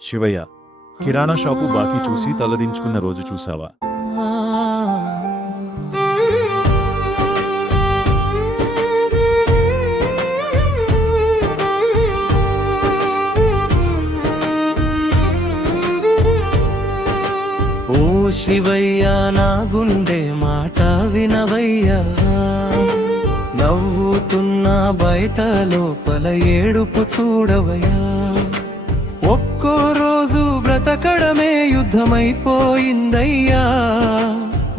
శివయ్య, కిరాణా shop బాకీ చూసి తలదించుకున్న రోజు చూసావా? ఓ శివయ్యా, నా గుండె మాట వినవయ్యా. నవ్వుతున్నా బయట లోపల ఏడుపు చూడవయ్యా. ఒక్కో రోజు బ్రతకడమే యుద్ధమైపోయిందయ్యా.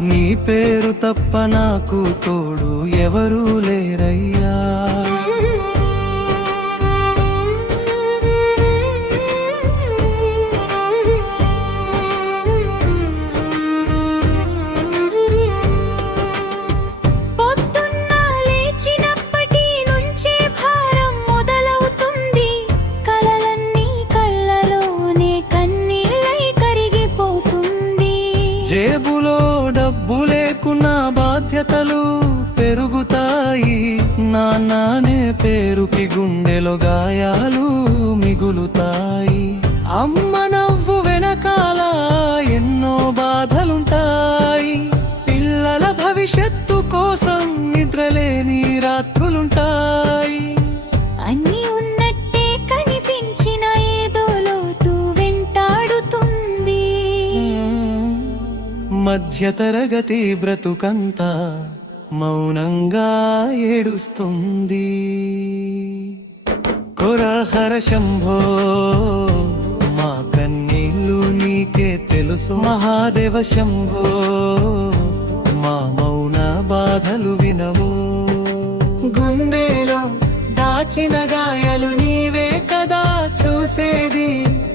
నీ పేరు తప్ప నాకు తోడు ఎవరూ లేరయ్యా. జేబులో డబ్బు లేకున్నా బాధ్యతలు పెరుగుతాయి. నాన్నే పేరుకి గుండెలో గాయాలు మిగులుతాయి. అమ్మ నవ్వు వెనకాల ఎన్నో బాధలుంటాయి. పిల్లల భవిష్యత్తు కోసం నిద్రలేని రాత్రులుంటాయి. అన్నీ ఉన్నట్టే కనిపించిన ఏదో లోటు వెంటాడుతుంది. మధ్యతరగతి బ్రతుకంతా మౌనంగా ఏడుస్తుంది. కొరహర శంభో, మా కన్నీళ్ళు నీకే తెలుసు. మహాదేవ శంభో, మా మౌన బాధలు వినవు. గుండెలో దాచిన గాయాలు నీవే కదా చూసేది.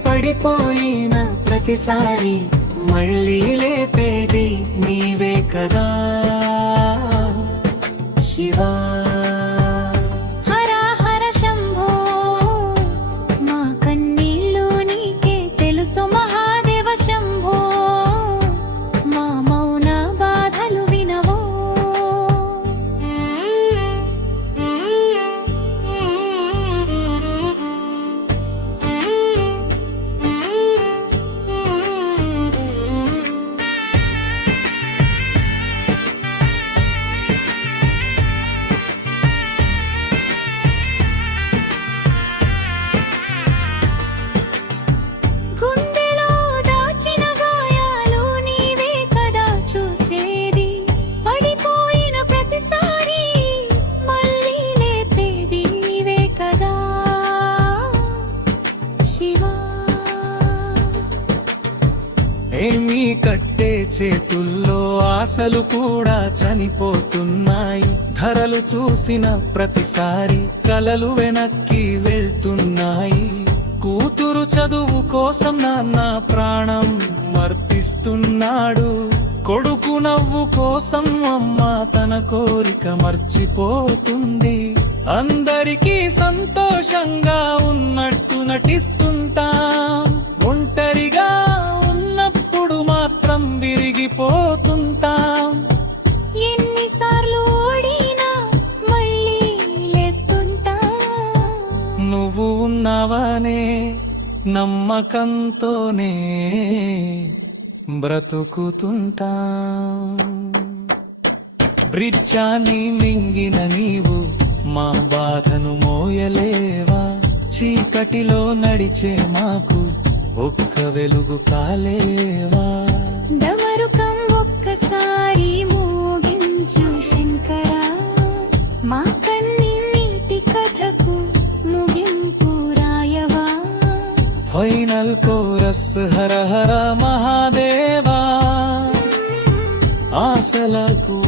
పడిపోయిన ప్రతిసారి మళ్ళీ లేపేది నీవే కదా శివా. హర హర శంభో, మా కన్నీళ్ళు నీకే తెలుసు. మహాదేవ శంభో, మా మౌన బాధలు వినవో. ఏమీ కట్టే చేతుల్లో ఆశలు కూడా చనిపోతున్నాయి. ధరలు చూసిన ప్రతిసారి కలలు వెనక్కి వెళ్తున్నాయి. కూతురు చదువు కోసం నాన్న ప్రాణం అర్పిస్తున్నాడు. కొడుకు నవ్వు కోసం అమ్మ తన కోరిక మర్చిపోతుంది. అందరికీ సంతోషంగా ఉన్నట్టు నటిస్తుంటాం. ఒంటరిగా ఉన్నప్పుడు మాత్రం విరిగిపోతుంటాం. ఎన్నిసార్లు ఓడినా మళ్ళీ లేస్తుంటా. నువ్వు ఉన్నావనే నమ్మకంతోనే బ్రతుకుతుంటాం. బ్రిడ్జాన్ని మింగిన నీవు మా బాధను మోయలేవా? చీకటిలో నడిచే మాకు ఒక్క వెలుగు కాలేవా? డమరుకం ఒక్కసారి మోగించు శంకరా. మా కన్నీటి కథకు ముగింపు రాయవా? ఫైనల్ కోరస్ హర హర మహాదేవా. ఆశలకు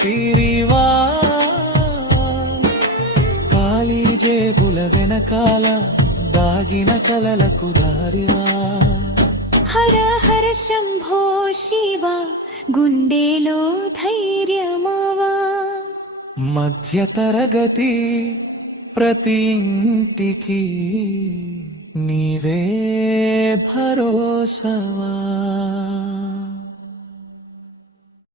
పిరివా, ఖాళీ జేబుల వెనకాల దాగిన కలలకు దారివా. హర హర శంభో శివ, గుండెలో ధైర్యమవా. మధ్యతరగతి ప్రతి ఇంటికి నీవే భరోసవా.